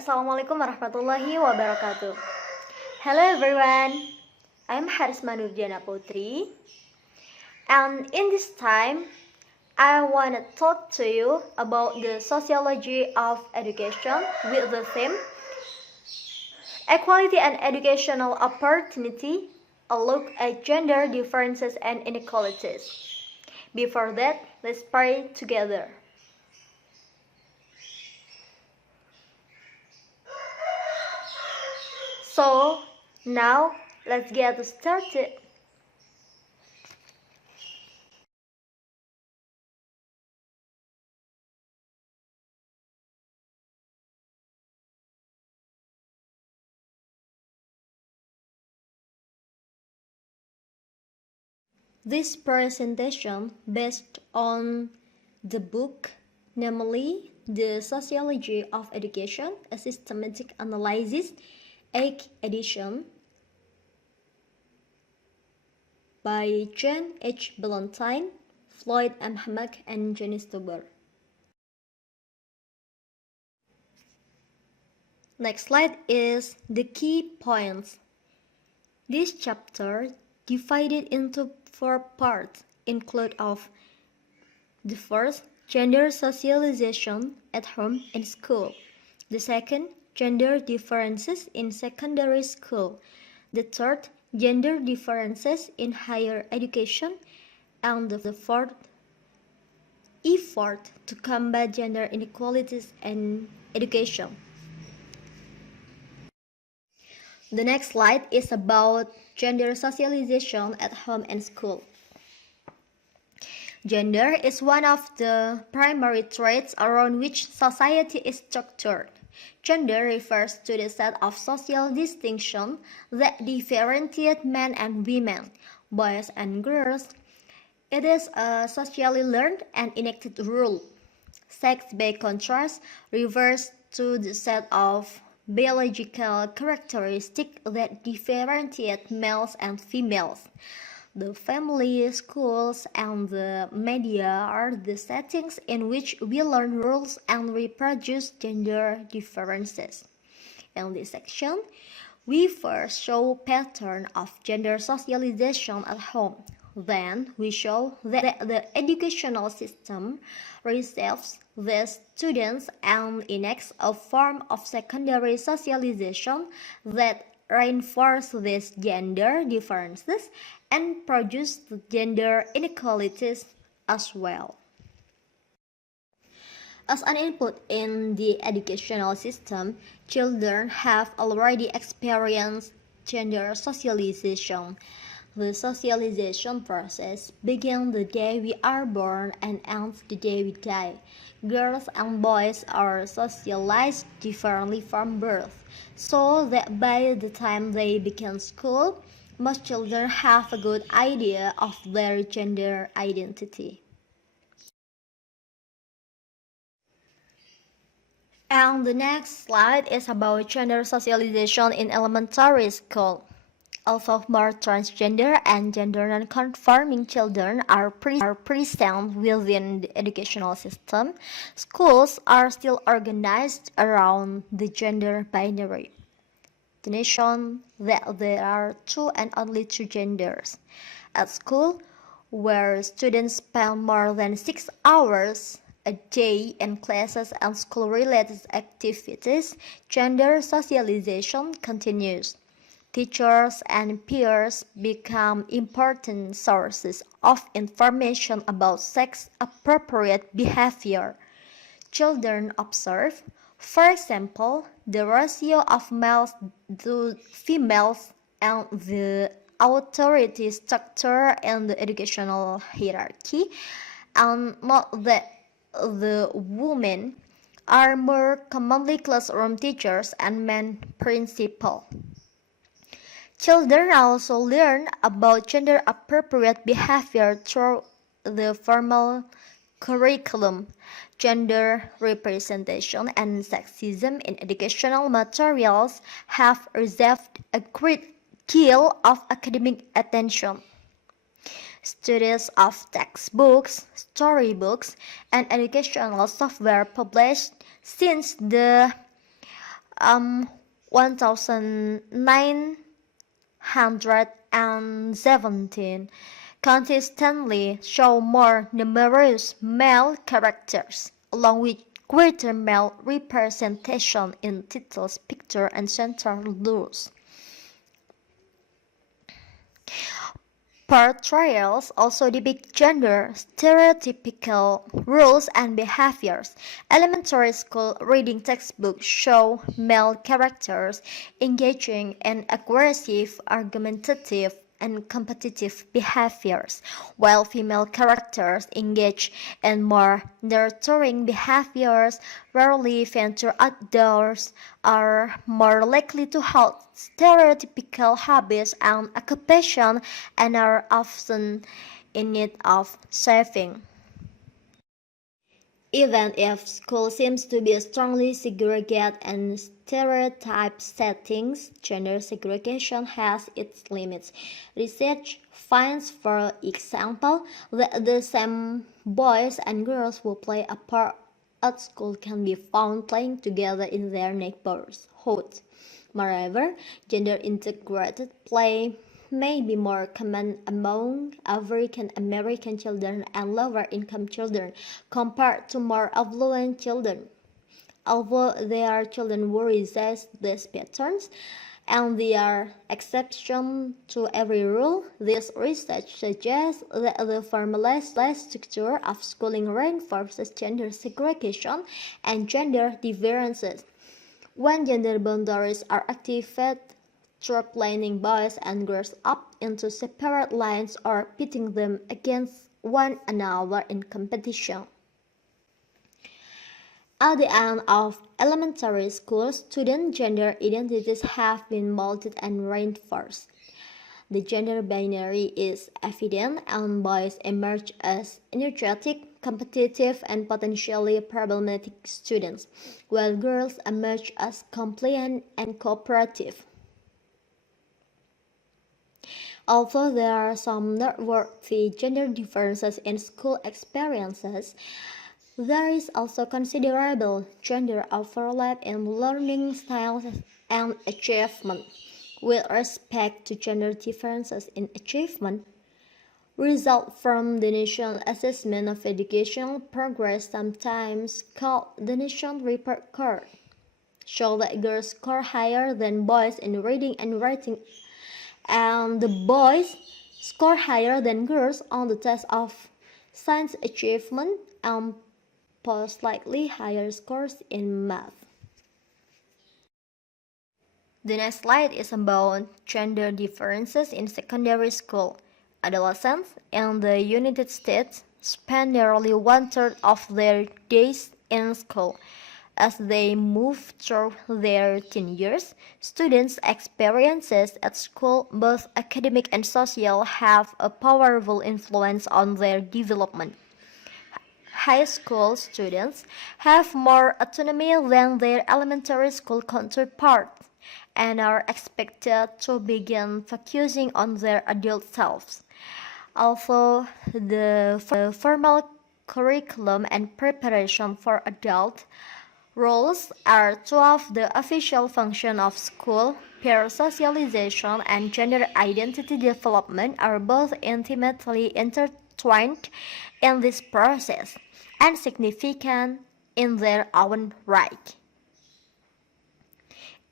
Assalamualaikum warahmatullahi wabarakatuh. Hello everyone, I'm Harisma Nurjana Putri, and in this time, I want to talk to you about the sociology of education with the theme Equality and Educational Opportunity, a look at gender differences and inequalities. Before that, let's pray together. So, now let's get started. This presentation based on the book, namely The Sociology of Education, a Systematic Analysis, 8th edition, by Jane H. Ballantyne, Floyd M. Hammack, and Jenny Stuber. Next slide is the key points. This chapter divided into 4 parts include of the first, gender socialization at home and school. The second, gender differences in secondary school. The third, gender differences in higher education. And the fourth, effort to combat gender inequalities in education. The next slide is about gender socialization at home and school. Gender is one of the primary traits around which society is structured. Gender refers to the set of social distinctions that differentiate men and women, boys and girls. It is a socially learned and enacted rule. Sex, by contrast, refers to the set of biological characteristics that differentiate males and females. The family, schools, and the media are the settings in which we learn rules and reproduce gender differences. In this section, we first show pattern of gender socialization at home. Then we show that the educational system receives the students and enacts a form of secondary socialization that reinforce these gender differences and produce gender inequalities as well. As an input in the educational system, children have already experienced gender socialization. The socialization process begins the day we are born and ends the day we die. Girls and boys are socialized differently from birth, so that by the time they begin school, most children have a good idea of their gender identity. And the next slide is about gender socialization in elementary school. Although more transgender and gender non-conforming children are present within the educational system, schools are still organized around the gender binary. The notion that there are 2 and only 2 genders. At school, where students spend more than 6 hours a day in classes and school-related activities, gender socialization continues. Teachers and peers become important sources of information about sex-appropriate behavior. Children observe, for example, the ratio of males to females and the authority structure in the educational hierarchy, and note that the women are more commonly classroom teachers and men principal. Children also learn about gender-appropriate behavior through the formal curriculum. Gender representation and sexism in educational materials have received a great deal of academic attention. Studies of textbooks, storybooks, and educational software published since the 1917 consistently show more numerous male characters, along with greater male representation in titles, picture, and central roles. Portrayals also depict gender stereotypical roles and behaviors. Elementary school reading textbooks show male characters engaging in aggressive, argumentative, and competitive behaviors, while female characters engage in more nurturing behaviors, rarely venture outdoors, are more likely to hold stereotypical hobbies and occupations, and are often in need of saving. Even if school seems to be strongly segregated and stereotype settings, gender segregation has its limits. Research finds, for example, that the same boys and girls who play a part at school can be found playing together in their neighborhoods. Moreover, gender-integrated play may be more common among African American children and lower income children compared to more affluent children. Although there are children who resist these patterns, and there are exceptions to every rule, this research suggests that the formalized structure of schooling reinforces gender segregation and gender differences. When gender boundaries are activated through lining boys and girls up into separate lines or pitting them against one another in competition. At the end of elementary school, student gender identities have been molded and reinforced. The gender binary is evident, and boys emerge as energetic, competitive, and potentially problematic students, while girls emerge as compliant and cooperative. Although there are some noteworthy gender differences in school experiences, there is also considerable gender overlap in learning styles and achievement. With respect to gender differences in achievement, results from the National Assessment of Educational Progress, sometimes called the National Report Card, show that girls score higher than boys in reading and writing, and the boys score higher than girls on the test of science achievement and post slightly higher scores in math. The next slide is about gender differences in secondary school. Adolescents in the United States spend nearly one-third of their days in school. As they move through their teen years, students' experiences at school, both academic and social, have a powerful influence on their development. High school students have more autonomy than their elementary school counterparts and are expected to begin focusing on their adult selves. Although the formal curriculum and preparation for adult roles are two of the official functions of school, peer socialization and gender identity development are both intimately intertwined in this process and significant in their own right.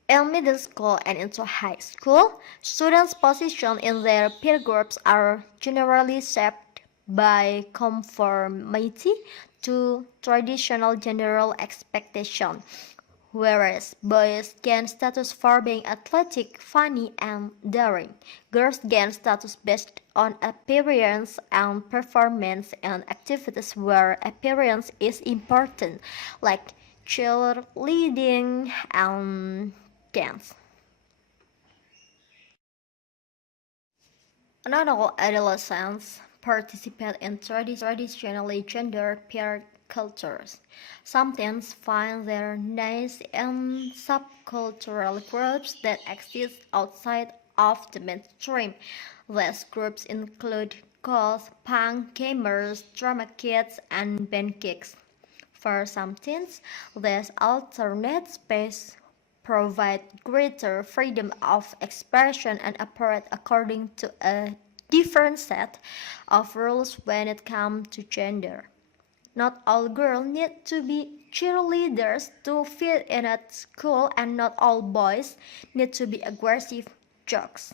In middle school and into high school, students' positions in their peer groups are generally shaped by conformity to traditional gender expectations, whereas boys gain status for being athletic, funny, and daring. Girls gain status based on appearance and performance in activities where appearance is important, like cheerleading and dance. Not all adolescents participate in traditionally gender paired cultures. Some teens find their niche in subcultural groups that exist outside of the mainstream. These groups include goth, punk, gamers, drama kids, and band geeks. For some teens, this alternate space provide greater freedom of expression and operate according to a different set of rules when it comes to gender. Not all girls need to be cheerleaders to fit in at school, and not all boys need to be aggressive jocks.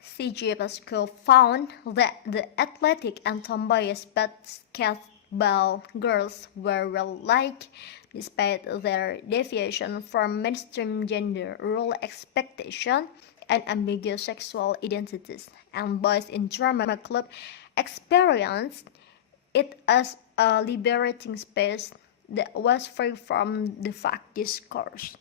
C.J. Pascoe found that the athletic and tomboyish basketball girls were well liked despite their deviation from mainstream gender role expectation and ambiguous sexual identities, and boys in drama club experienced it as a liberating space that was free from the fact discourse.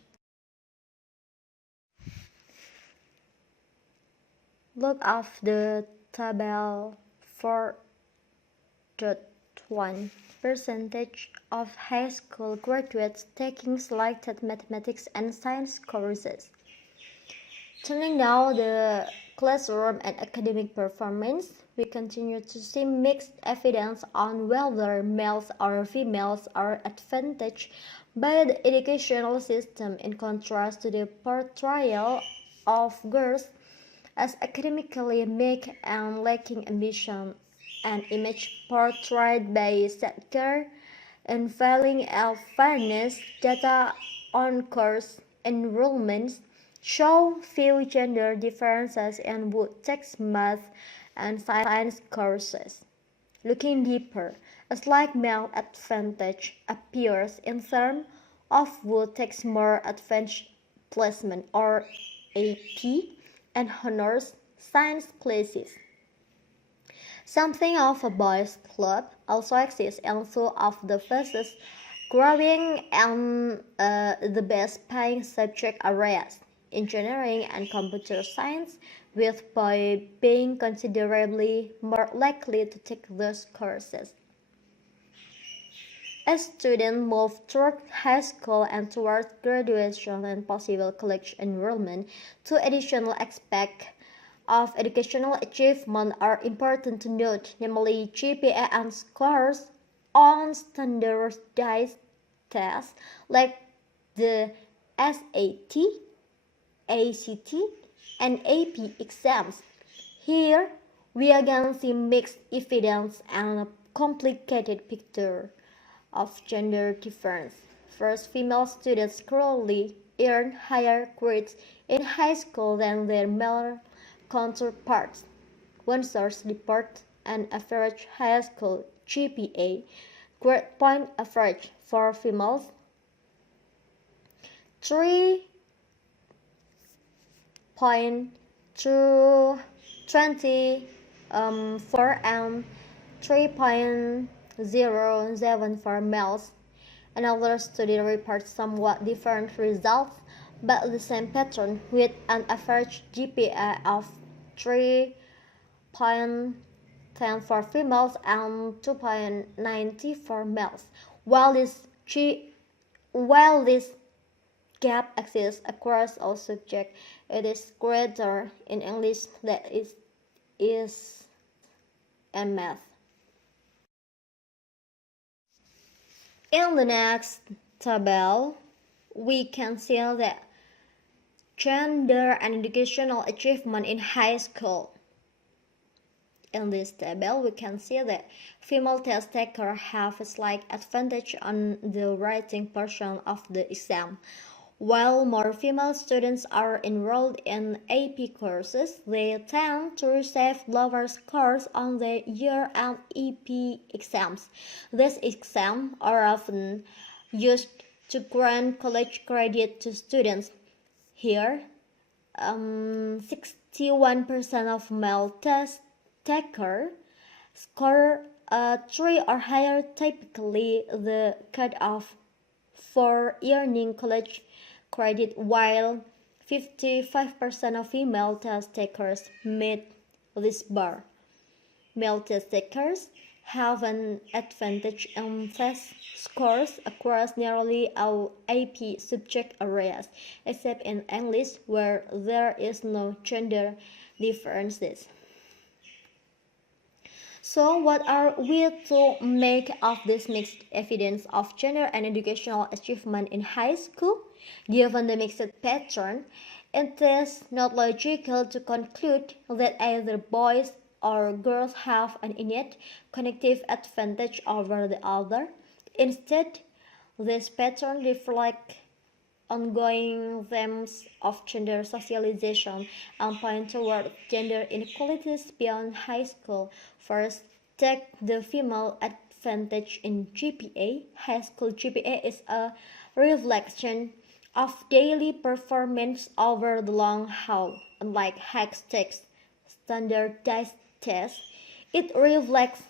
Look at the table 4.1 percentage of high school graduates taking selected mathematics and science courses. Turning now the classroom and academic performance, we continue to see mixed evidence on whether males or females are advantaged by the educational system, in contrast to the portrayal of girls as academically meek and lacking ambition, an image portrayed by Sackler unveiling a fairness data on course enrollments show few gender differences in both text, math, and science courses. Looking deeper, a slight male advantage appears in terms of who takes more advanced placement or AP and honors science classes. Something of a boys' club also exists in two of the fastest growing and the best paying subject areas, engineering and computer science, with boys being considerably more likely to take those courses. As students move toward high school and towards graduation and possible college enrollment, two additional aspects of educational achievement are important to note, namely GPA and scores on standardized tests like the SAT, ACT, and AP exams. Here, we again see mixed evidence and a complicated picture of gender difference. First, female students currently earn higher grades in high school than their male counterparts. One source reports an average high school GPA grade point average for females 3.224 and 3.07 for males. Another study reports somewhat different results, but the same pattern, with an average GPA of 3.10 for females and 2.90 for males. While this gap exists across all subjects, it is greater in English than it is in math. In the next table, we can see that gender and educational achievement in high school. In this table, we can see that female test takers have a slight advantage on the writing portion of the exam. While more female students are enrolled in AP courses, they tend to receive lower scores on the year-end EP exams. These exams are often used to grant college credit to students. Here, 61% of male test takers score 3 or higher, typically the cutoff for earning college credit, while 55% of female test takers meet this bar. Male test takers have an advantage in test scores across nearly all AP subject areas, except in English, where there is no gender differences. So, what are we to make of this mixed evidence of gender and educational achievement in high school? Given the mixed pattern, it is not logical to conclude that either boys or girls have an innate cognitive advantage over the other. Instead, this pattern reflects ongoing themes of gender socialization and point toward gender inequalities beyond high school. First, take the female advantage in GPA. High school GPA is a reflection of daily performance over the long haul. Unlike high-stakes standardized tests, it reflects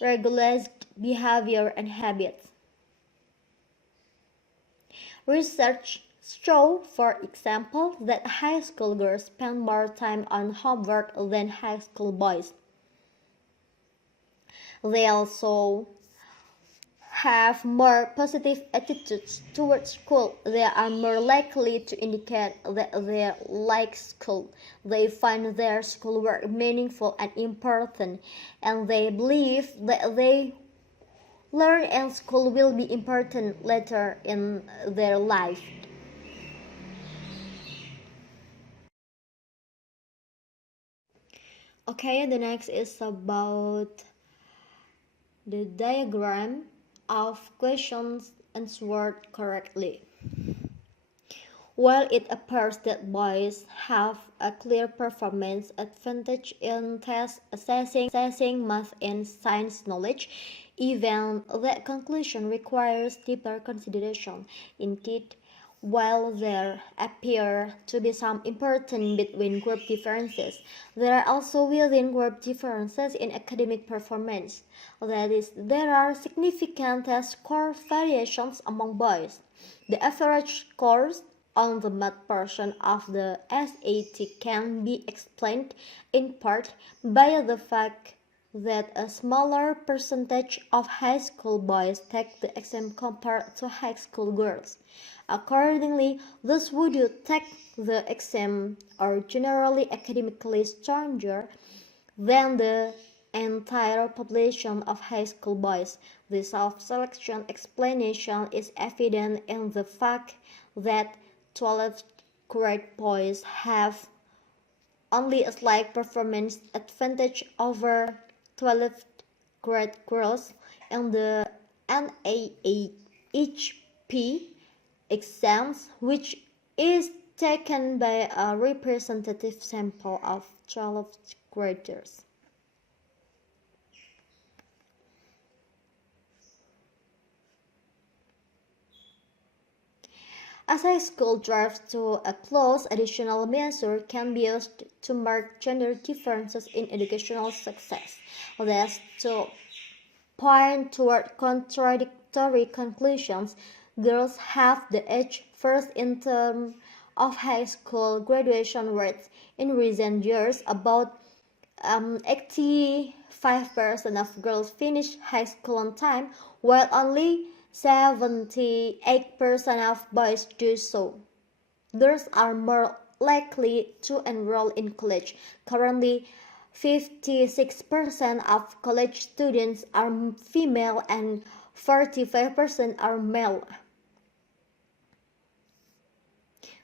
regularized behavior and habits. Research shows, for example, that high school girls spend more time on homework than high school boys. They also have more positive attitudes towards school. They are more likely to indicate that they like school. They find their schoolwork meaningful and important, and they believe that they learn in school will be important later in their life. Okay, the next is about the diagram of questions answered correctly. While it appears that boys have a clear performance advantage in test assessing math and science knowledge, even that conclusion requires deeper consideration. Indeed, while there appear to be some important between group differences, there are also within group differences in academic performance. That is, there are significant test score variations among boys. The average scores on the math portion of the SAT can be explained in part by the fact that a smaller percentage of high school boys take the exam compared to high school girls. Accordingly, those who do take the exam are generally academically stronger than the entire population of high school boys. The self-selection explanation is evident in the fact that 12th grade boys have only a slight performance advantage over 12th grade girls in the NAEHP exams, which is taken by a representative sample of 12th graders. As high school drives to a close, additional measure can be used to mark gender differences in educational success. Thus, to point toward contradictory conclusions, girls have the edge first in terms of high school graduation rates. In recent years, about 85% of girls finish high school on time, while only 78% of boys do so. Girls are more likely to enroll in college. Currently, 56% of college students are female and 45% are male.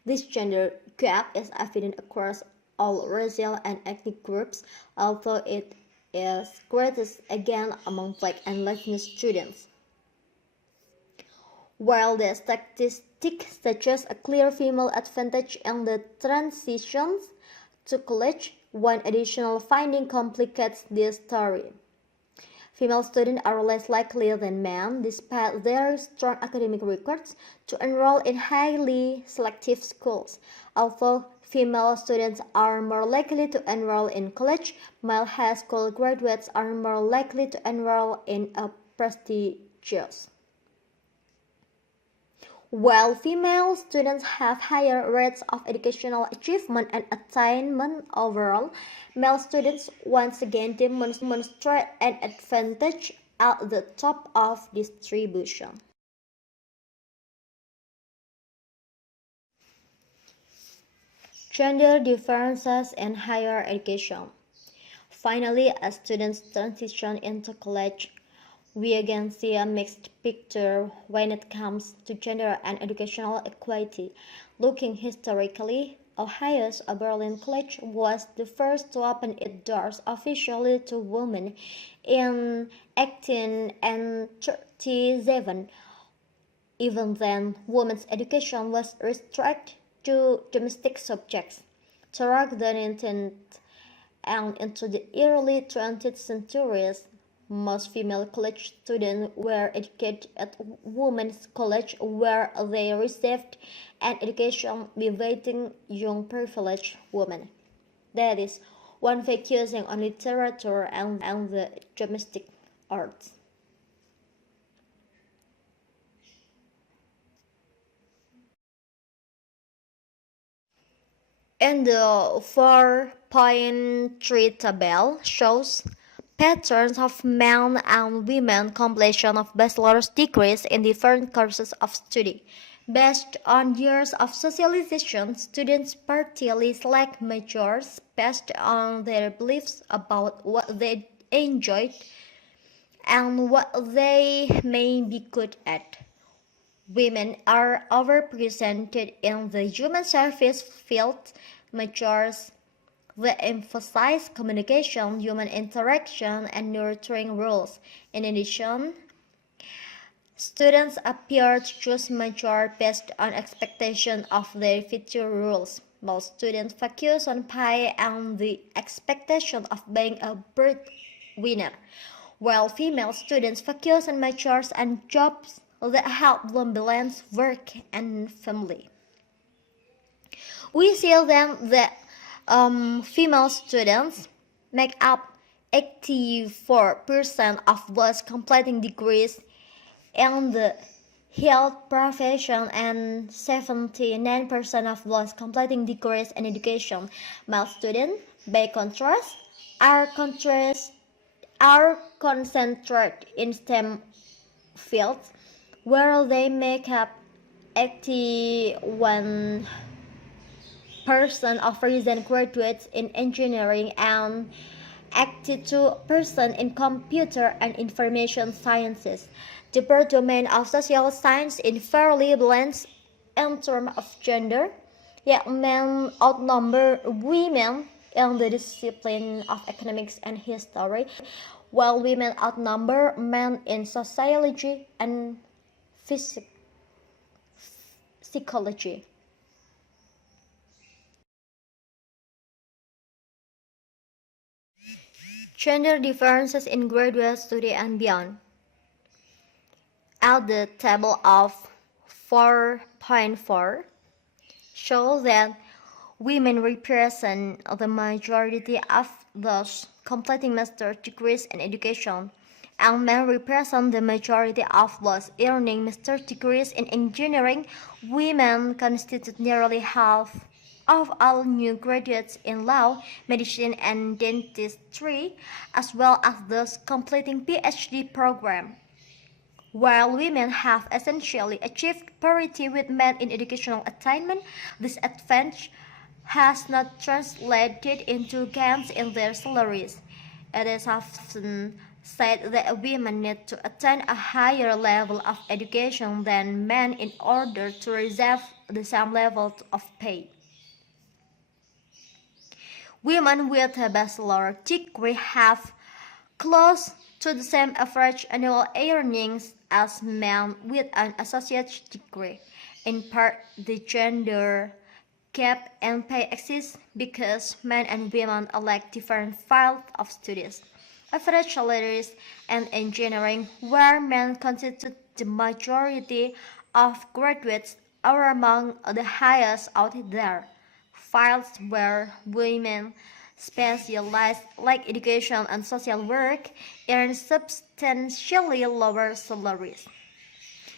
This gender gap is evident across all racial and ethnic groups, although it is greatest again among Black and Latino students. While the statistics suggest a clear female advantage in the transitions to college, one additional finding complicates this story. Female students are less likely than men, despite their strong academic records, to enroll in highly selective schools. Although female students are more likely to enroll in college, male high school graduates are more likely to enroll in a prestigious. While female students have higher rates of educational achievement and attainment overall, male students once again demonstrate an advantage at the top of distribution. Gender differences in higher education. Finally, as students transition into college, we again see a mixed picture when it comes to gender and educational equality. Looking historically, Ohio's Oberlin College was the first to open its doors officially to women in 1837. Even then, women's education was restricted to domestic subjects. Throughout the 19th and into the early 20th centuries, most female college students were educated at women's college where they received an education befitting young privileged women. That is, one focusing on literature and the domestic arts. And the 4.3 table shows patterns of men and women completion of bachelor's degrees in different courses of study. Based on years of socialization, students partly select majors based on their beliefs about what they enjoyed and what they may be good at. Women are overrepresented in the human service field. Majors that emphasize communication, human interaction, and nurturing roles. In addition, students appear to choose major based on expectation of their future roles. Most students focus on pay and the expectation of being a breadwinner, while female students focus on majors and jobs that help them balance work and family. We see then that female students make up 84% of those completing degrees in the health profession and 79% of those completing degrees in education. Male students, by contrast, are concentrated in STEM fields where they make up 81% of recent graduates in engineering and 82% in computer and information sciences. The broad domain of social science is fairly balanced in terms of gender, yet men outnumber women in the discipline of economics and history, while women outnumber men in sociology and psychology. Gender differences in graduate study and beyond. At the table of 4.4 shows that women represent the majority of those completing master's degrees in education, and men represent the majority of those earning master's degrees in engineering. Women constitute nearly half of all new graduates in law, medicine, and dentistry, as well as those completing PhD program. While women have essentially achieved parity with men in educational attainment, this advantage has not translated into gains in their salaries. It is often said that women need to attain a higher level of education than men in order to receive the same level of pay. Women with a bachelor's degree have close to the same average annual earnings as men with an associate's degree. In part, the gender gap in pay exists because men and women elect different fields of studies. Average salaries in engineering, where men constitute the majority of graduates, are among the highest out there. Fields where women specialized like education and social work earn substantially lower salaries.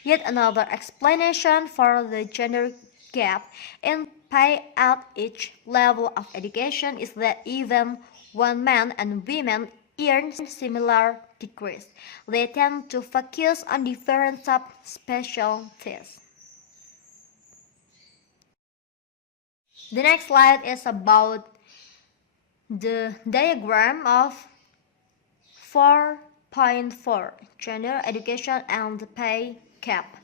Yet another explanation for the gender gap in pay at each level of education is that even when men and women earn similar degrees, they tend to focus on different subspecialties. The next slide is about The diagram of 4.4 Gender, Education and the Pay Gap.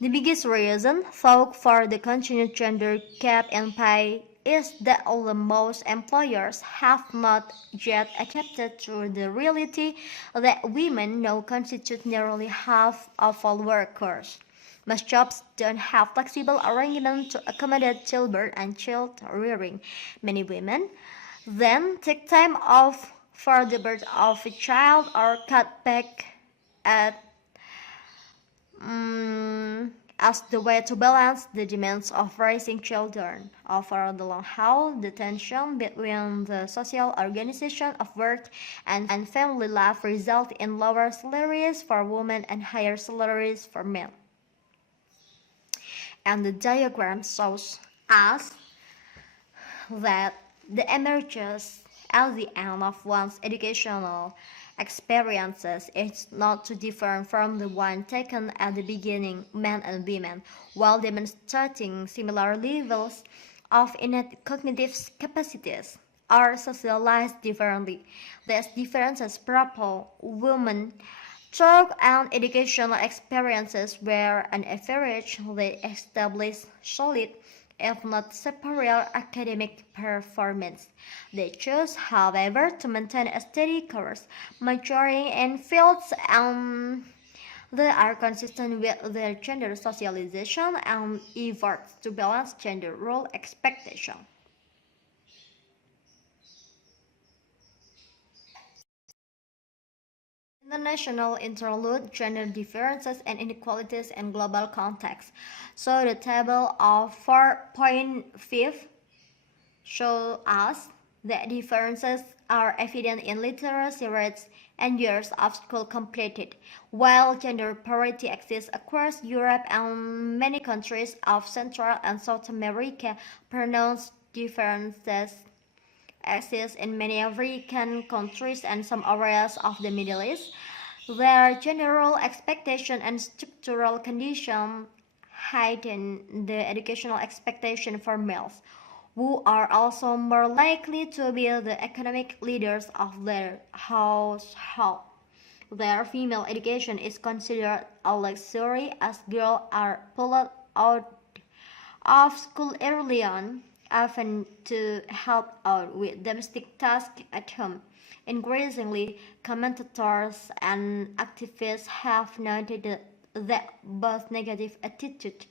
The biggest reason, though, for the continued gender gap in pay is that most employers have not yet adapted to the reality that women now constitute nearly half of all workers. Most jobs don't have flexible arrangements to accommodate childbirth and child rearing. Many women then take time off for the birth of a child or cut back at as the way to balance the demands of raising children. Over the long haul, the tension between the social organization of work and family life result in lower salaries for women and higher salaries for men. And the diagram shows us that the emerges at the end of one's educational experiences is not too different from the one taken at the beginning, men and women, while demonstrating similar levels of innate cognitive capacities, are socialized differently. These differences propel women through an educational experiences where on average they establish solid if not superior academic performance. They choose, however, to maintain a steady course, majoring in fields that are consistent with their gender socialization and efforts to balance gender role expectation. International interlude, gender differences and inequalities in global context. So the table of 4.5 show us that differences are evident in literacy rates and years of school completed. While gender parity exists across Europe and many countries of Central and South America, pronounced differences exist in many African countries and some areas of the Middle East. Their general expectation and structural condition heighten the educational expectation for males, who are also more likely to be the economic leaders of their household. Their female education is considered a luxury as girls are pulled out of school early on, often to help out with domestic tasks at home. Increasingly, commentators and activists have noted that both negative attitude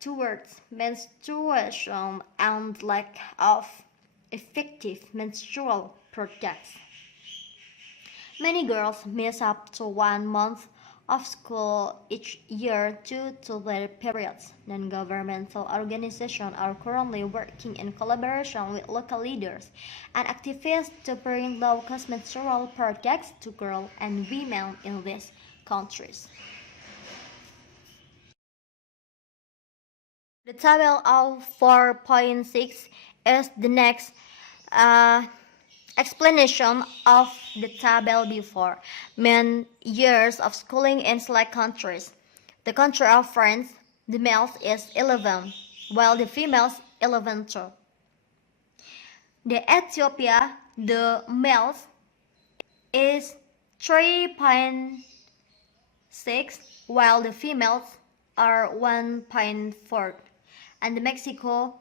towards menstruation and lack of effective menstrual products. Many girls miss up to 1 month of school each year due to their periods. Non-governmental organizations are currently working in collaboration with local leaders and activists to bring low-cost menstrual products to girls and women in these countries. The table of 4.6 is the next uh, explanation of the table before. Mean years of schooling in select countries. The country of France, the males is 11, while the females 11 too. The Ethiopia, the males is 3.6, while the females are 1.4. And the Mexico,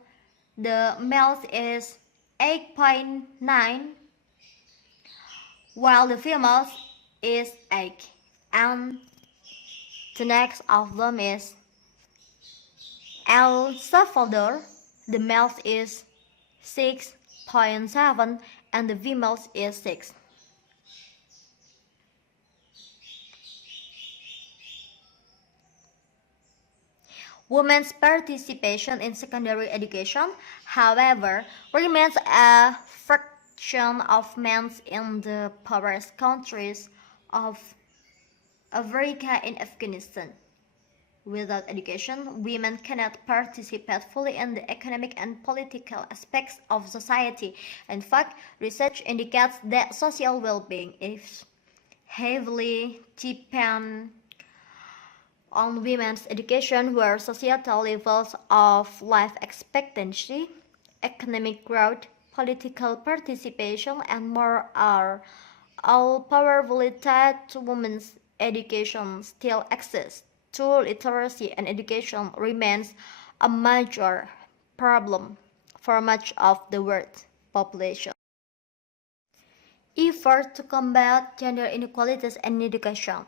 the males is 8.9, while the females is 8. And the next of them is El Salvador, the males is 6.7 and the females is 6. Women's participation in secondary education, however, remains a fraction of men's in the poorest countries of Africa and Afghanistan. Without education, women cannot participate fully in the economic and political aspects of society. In fact, research indicates that social well-being is heavily dependent on women's education, where societal levels of life expectancy, economic growth, political participation, and more are all powerfully tied to women's education. Still, access to literacy and education remains a major problem for much of the world's population. Effort to combat gender inequalities in education.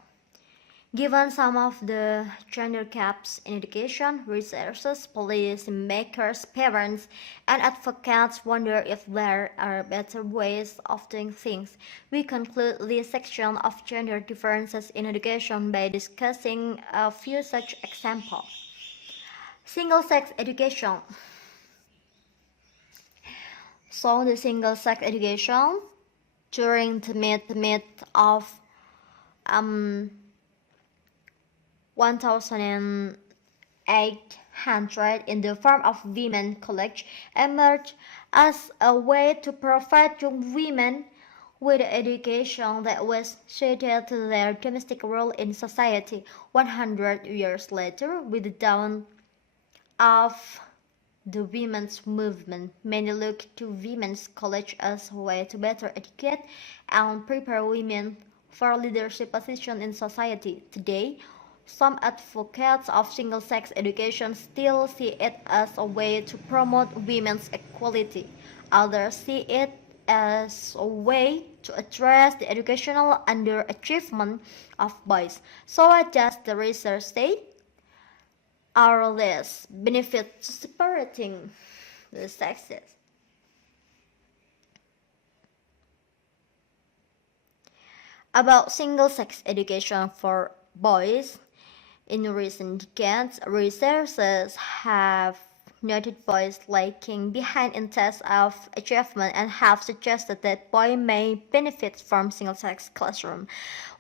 Given some of the gender gaps in education, researchers, policy makers, parents, and advocates wonder if there are better ways of doing things. We conclude this section of gender differences in education by discussing a few such examples. Single-sex education. So the single-sex education during the mid of 1800 in the form of women college emerged as a way to provide young women with education that was suited to their domestic role in society. 100 years later, with the dawn of the women's movement, many look to women's college as a way to better educate and prepare women for leadership positions in society. Today, some advocates of single-sex education still see it as a way to promote women's equality. Others see it as a way to address the educational underachievement of boys. So what does the research say? Are less benefits to separating the sexes? About single-sex education for boys, in recent decades, researchers have noted boys lagging behind in tests of achievement and have suggested that boys may benefit from single-sex classroom.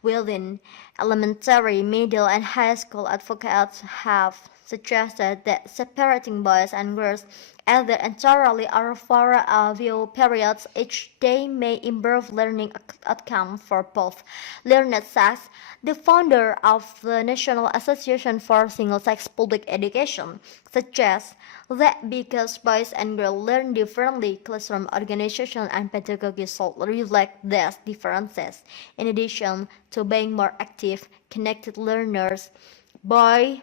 Within elementary, middle, and high school, advocates have suggested that separating boys and girls either entirely or for a few periods each day may improve learning outcome for both. Learned Sachs, the founder of the National Association for Single-Sex Public Education, suggests that because boys and girls learn differently, classroom organization and pedagogy should reflect these differences. In addition to being more active, connected learners, boys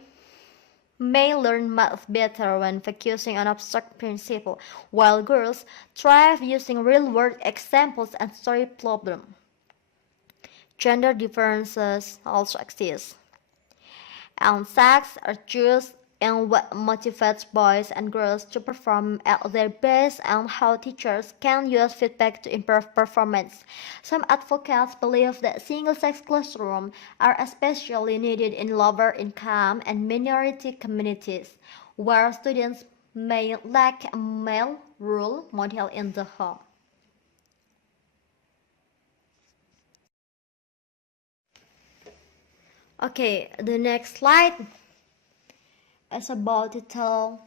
may learn math better when focusing on abstract principles, while girls thrive using real-world examples and story problems. Gender differences also exist, and sex are used in what motivates boys and girls to perform at their best and how teachers can use feedback to improve performance. Some advocates believe that single-sex classrooms are especially needed in lower-income and minority communities, where students may lack a male role model in the home. Okay, the next slide is about Title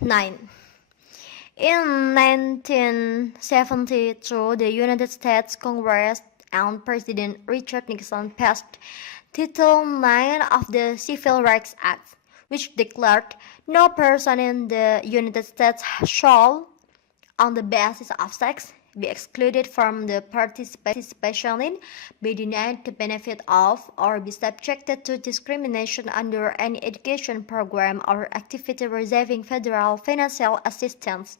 9. In 1972, the United States Congress and President Richard Nixon passed Title 9 of the Civil Rights Act, which declared no person in the United States shall, on the basis of sex, be excluded from the participation in, be denied the benefit of, or be subjected to discrimination under any education program or activity receiving federal financial assistance.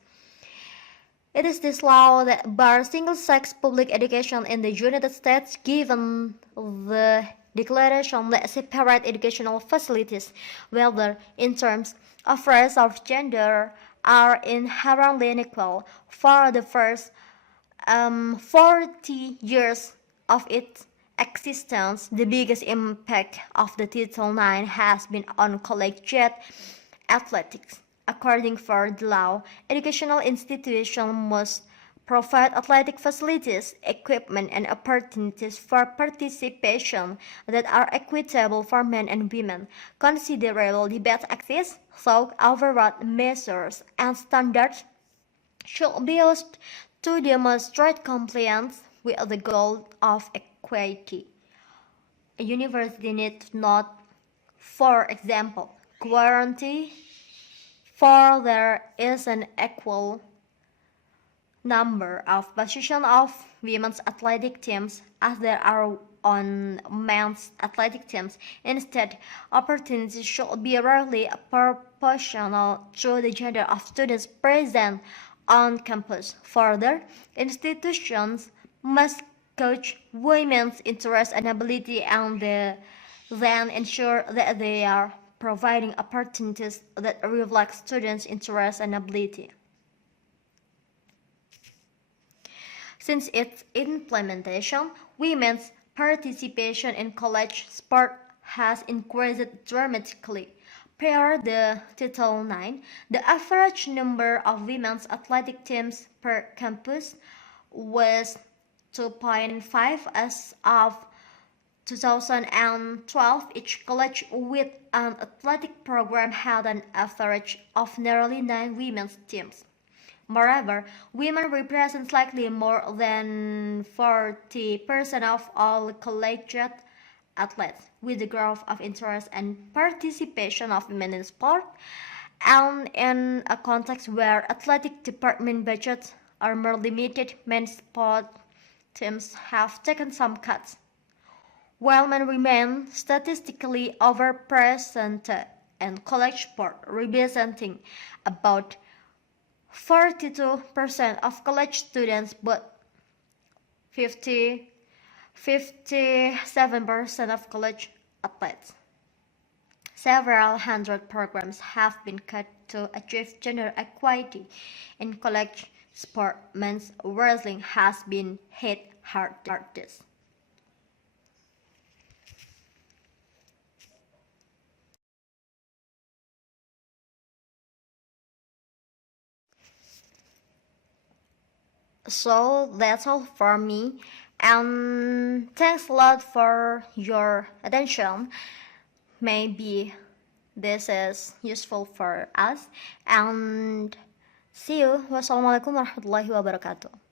It is this law that bars single-sex public education in the United States, given the declaration that separate educational facilities, whether in terms of race or gender, are inherently unequal. For the first 40 years of its existence, the biggest impact of the Title IX has been on collegiate athletics. According to the law, educational institutions must provide athletic facilities, equipment, and opportunities for participation that are equitable for men and women. Considerable debate exists, so overall measures and standards should be used to demonstrate compliance with the goal of equity. A university needs to note, for example, guarantee for there is an equal number of positions of women's athletic teams as there are on men's athletic teams. Instead, opportunities should be rarely proportional to the gender of students present on campus. Further, institutions must coach women's interest and ability and then ensure that they are providing opportunities that reflect students' interest and ability. Since its implementation, women's participation in college sport has increased dramatically. Per the Title IX, the average number of women's athletic teams per campus was 2.5 as of 2012. Each college with an athletic program had an average of nearly 9 women's teams. Moreover, women represent slightly more than 40% of all collegiate athletes. With the growth of interest and participation of women in sport, and in a context where athletic department budgets are more limited, men's sport teams have taken some cuts, while men remain statistically overrepresented in college sport, representing about 42% of college students, but 57% of college athletes. Several hundred programs have been cut to achieve gender equality in college sport. Men's wrestling has been hit hardest. So that's all for me, and thanks a lot for your attention. Maybe this is useful for us, and see you. Wassalamualaikum warahmatullahi wabarakatuh.